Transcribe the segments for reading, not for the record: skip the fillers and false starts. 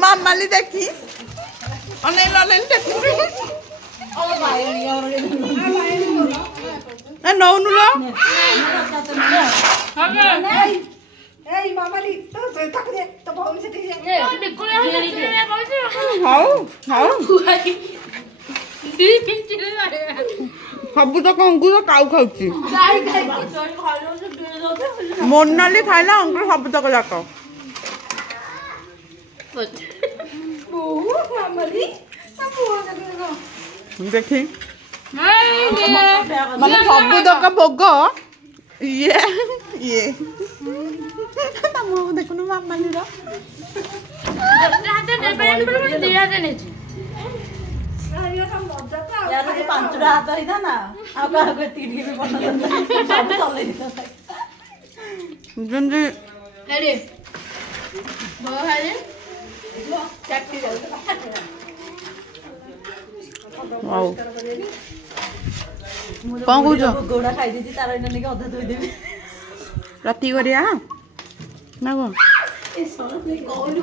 मामाली देखी अनेल अनेल देखी नौनु लो ए मामाली तो तक दे तो भौम से ठीक है हाउ हाउ सब तो अंकुर काउ खाउची मोनाली खाइला अंकुर सब तक जाक देखी मतलब सब तक भोग ये ये देखो ना मामाली रा यार तो पांचटा हाथ ही था ना अब का को तीन भी बना सब चले जंजी अरे वो है चट्टी जाऊ वाओ कौन कुछ गोड़ा खाई दी तार इने के अधा धोई देबे राती करिया ना को ए सोना नहीं कोली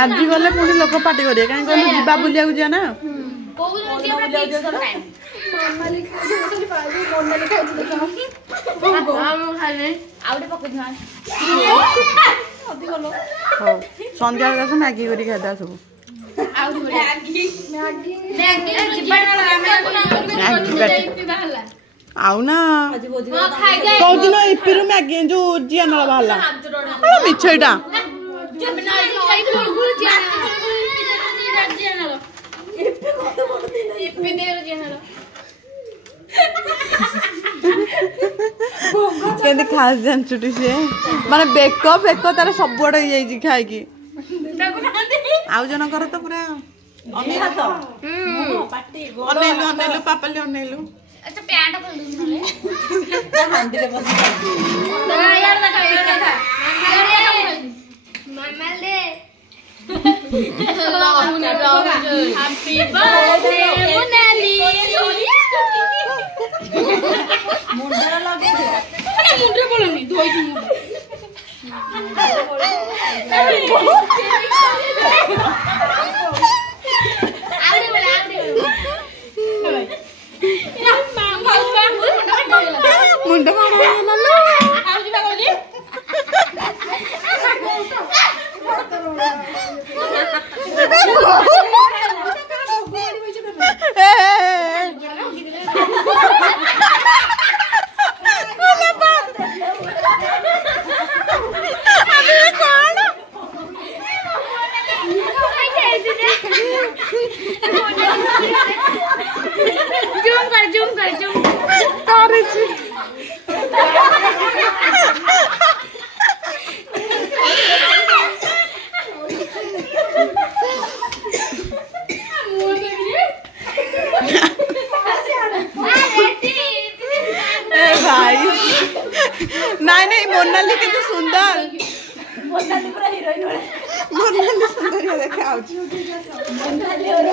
आज गले पुणी लोक पार्टी करिए कहीं कहलु जीवा बुलिया को जा ना संध्या बेला मैगी करी खादा सब आउ ना कौदिन इपिरु मैगी जो जियान बाहरला मिछ एटा केंदे खास जानचुटी से माने बेक बेक तार सब आड़े जाई खाई आउ जनकर तो पूरा अनेलु अनेलु पापाली अनेलु अच्छा पैंट खोल दूं हांडी रे बस यार ना मामा ले हैप्पी बर्थडे मोनाली मुंडरा लगे अरे मुंडरा बोलनी धोई दी मुंडा जूम कर भाई नहीं मोनाली के तो सुंदर मोनाली पूरा हीरोइन मोनाली सुंदर देखा मोनाली और